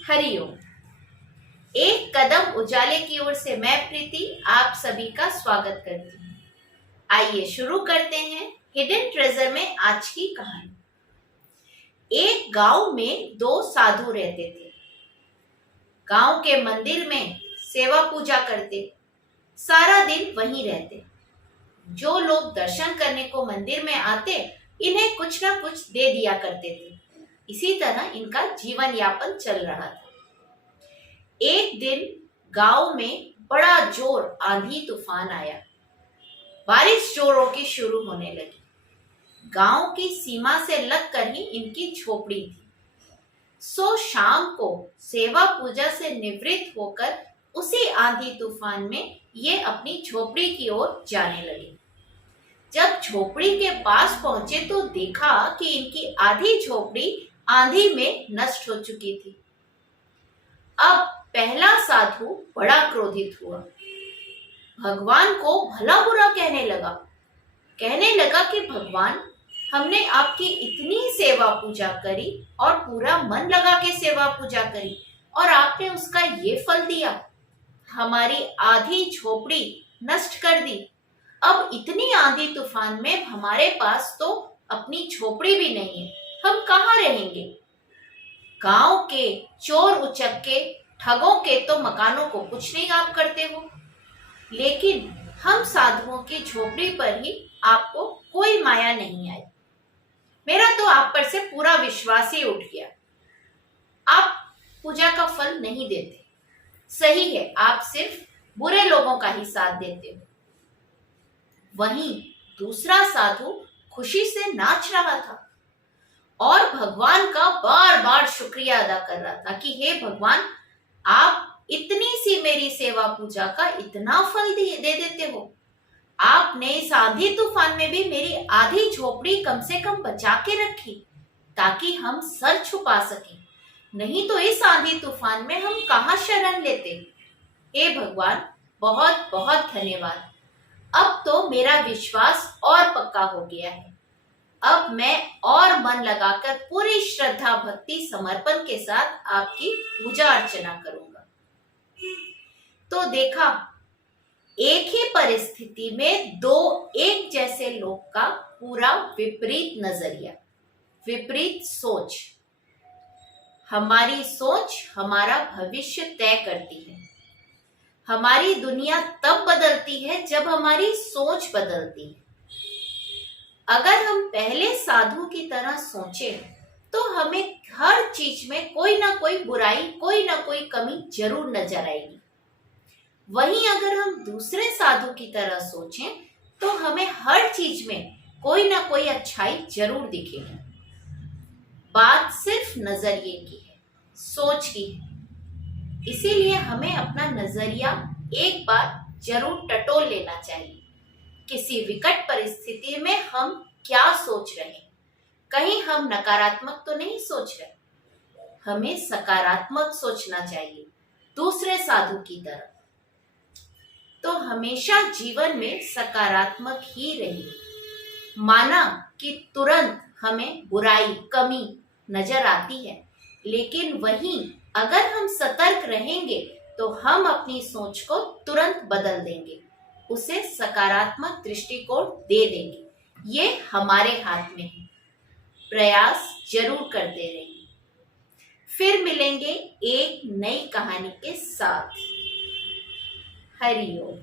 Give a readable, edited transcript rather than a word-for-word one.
हरिओम। एक कदम उजाले की ओर से मैं प्रीति आप सभी का स्वागत करती हूँ। आइए शुरू करते हैं हिडन ट्रेजर में आज की कहानी। एक गांव में दो साधु रहते थे। गांव के मंदिर में सेवा पूजा करते, सारा दिन वहीं रहते। जो लोग दर्शन करने को मंदिर में आते, इन्हें कुछ ना कुछ दे दिया करते थे। इसी तरह इनका जीवन यापन चल रहा था। एक दिन गांव में बड़ा जोर आंधी तूफान आया। बारिश जोरों की शुरू होने लगी। गांव की सीमा से लगकर ही इनकी झोपड़ी थी। सो शाम को सेवा पूजा से निवृत्त होकर उसी आंधी तूफान में ये अपनी झोपड़ी की ओर जाने लगे। जब झोपड़ी के पास पहुंचे तो देखा कि इनकी आधी झोपड़ी आंधी में नष्ट हो चुकी थी। अब पहला साधु बड़ा क्रोधित हुआ। भगवान को भला बुरा कहने लगा कि भगवान, हमने आपकी इतनी सेवा पूजा करी और पूरा मन लगा के सेवा पूजा करी और आपने उसका ये फल दिया, हमारी आधी झोपड़ी नष्ट कर दी। अब इतनी आंधी तूफान में हमारे पास तो अपनी झोपड़ी भी नहीं है, हम कहाँ रहेंगे? गांव के चोर उचक्के ठगों के तो मकानों को कुछ नहीं आप करते हो, लेकिन हम साधुओं की झोपड़ी पर ही आपको कोई माया नहीं आई। मेरा तो आप पर से पूरा विश्वास ही उठ गया। आप पूजा का फल नहीं देते, सही है, आप सिर्फ बुरे लोगों का ही साथ देते हो। वहीं दूसरा साधु खुशी से नाच रहा था और भगवान का बार बार शुक्रिया अदा कर रहा था कि हे भगवान, आप इतनी सी मेरी सेवा पूजा का इतना फल दे देते हो। आपने इस आंधी तूफान में भी मेरी आधी झोपड़ी कम से कम बचा के रखी ताकि हम सर छुपा सकें, नहीं तो इस आंधी तूफान में हम कहाँ शरण लेते। हे भगवान, बहुत बहुत धन्यवाद। अब तो मेरा विश्वास और पक्का हो गया है। अब मैं और मन लगाकर पूरी श्रद्धा भक्ति समर्पण के साथ आपकी पूजा अर्चना करूंगा। तो देखा, एक ही परिस्थिति में दो एक जैसे लोग का पूरा विपरीत नजरिया, विपरीत सोच। हमारी सोच हमारा भविष्य तय करती है। हमारी दुनिया तब बदलती है जब हमारी सोच बदलती है। अगर हम पहले साधु की तरह सोचें तो हमें हर चीज में कोई ना कोई बुराई, कोई ना कोई कमी जरूर नजर आएगी। वहीं अगर हम दूसरे साधु की तरह सोचें तो हमें हर चीज में कोई ना कोई अच्छाई जरूर दिखेगी। बात सिर्फ नजरिए की है, सोच की है। इसीलिए हमें अपना नजरिया एक बार जरूर टटोल लेना चाहिए। किसी विकट परिस्थिति में हम क्या सोच रहे हैं? कहीं हम नकारात्मक तो नहीं सोच रहे? हमें सकारात्मक सोचना चाहिए, दूसरे साधु की तरह। तो हमेशा जीवन में सकारात्मक ही रहिए। माना कि तुरंत हमें बुराई, कमी नजर आती है, लेकिन वहीं अगर हम सतर्क रहेंगे तो हम अपनी सोच को तुरंत बदल देंगे, उसे सकारात्मक दृष्टिकोण दे देंगे। ये हमारे हाथ में है। प्रयास जरूर करते रहिए। फिर मिलेंगे एक नई कहानी के साथ। हरिओम।